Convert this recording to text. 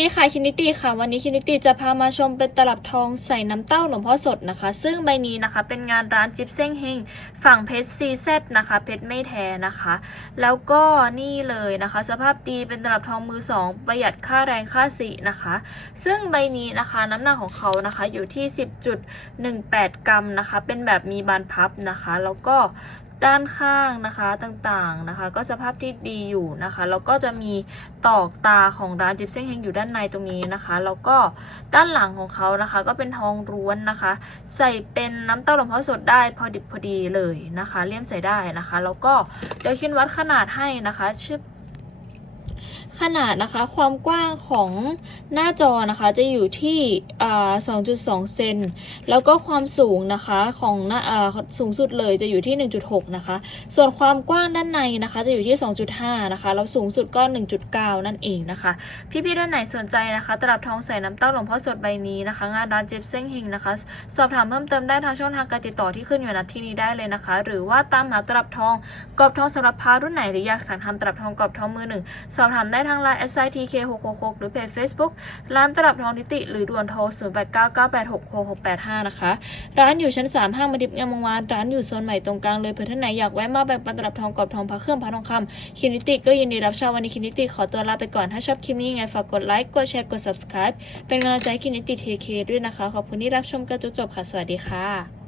ดีค่ะคินิตี้ค่ะ วันนี้คินิตี้จะพามาชมเป็นตลับทองใส่น้ำเต้าหลวงพ่อสดนะคะ ซึ่งใบนี้นะคะเป็นงานร้านจิ๊บเซ้งเฮงฝั่งเพชรซีเซนะคะเพชรไม่แท้นะคะ แล้วก็นี่เลยนะคะ สภาพดีเป็นตลับทองมือสองประหยัดค่าแรงค่าสีนะคะ ซึ่งใบนี้นะคะน้ำหนักของเขานะคะอยู่ที่ 10.18 กรัมนะคะ เป็นแบบมีบานพับนะคะ แล้วก็ ด้านข้างนะคะต่างๆนะคะ ก็สภาพที่ดีอยู่นะคะแล้วก็จะมีตอกตาของร้านจิบเซ้งเฮงอยู่ด้านในตรงนี้นะคะแล้วก็ด้านหลังของเขานะคะ ก็เป็นทองร้วนนะคะ ใส่เป็นน้ำเต้าหลวงพ่อสดได้พอดิบพอดีเลยนะคะ เลี่ยมใส่ได้นะคะ แล้วก็เดี๋ยวคิดวัดขนาดให้นะคะชื่อ ขนาดนะคะความกว้างของหน้าจอนะคะจะอยู่ที่2.2 เซน แล้วก็ความสูงนะคะของหน้าสูงสุดเลยจะอยู่ที่ 1.6 นะคะ ส่วนความกว้างด้านในนะคะจะอยู่ที่ 2.5 นะคะ แล้วสูงสุดก็ 1.9 นั่นเองนะคะ พี่ๆด้านไหนสนใจนะคะ ตลับทองใส่น้ำเต้าหลวงพ่อสดใบนี้นะคะ งานร้านเจ็บเซ้งเฮงนะคะ สอบถามเพิ่มเติมได้ทางช่องทางการติดต่อที่ขึ้นอยู่ณที่นี้ได้เลยนะคะ หรือว่าตามหาตลับทองกรอบทองสำหรับพารุ่นไหนหรืออยากสั่งทำตลับทองกรอบทองมือหนึ่งสอบถามได้ทางไลน์ s i t k 6 6 6หรือเพจ Facebook ร้านตลับทองนิติ หรือด่วนโทร 0 8 9 9 8 6 6 6 8 5 นะคะ ร้านอยู่ชั้น 3 ห้างมดิบงามวงวาน ร้านอยู่โซนใหม่ตรงกลางเลยเผื่อท่านไหนอยากแวะมาแบ่งปันตลับทองกรอบทองพระเครื่องพระทองคำคินิติก็ยินดีรับเช่าวันนี้คินิติขอตัวลาไปก่อนถ้าชอบคลิปนี้ยังไงฝากกดไลค์กดแชร์กด subscribe เป็นกำลังใจคินิติเทเคด้วยนะคะขอบคุณที่รับชมกันจนจบค่ะสวัสดีค่ะ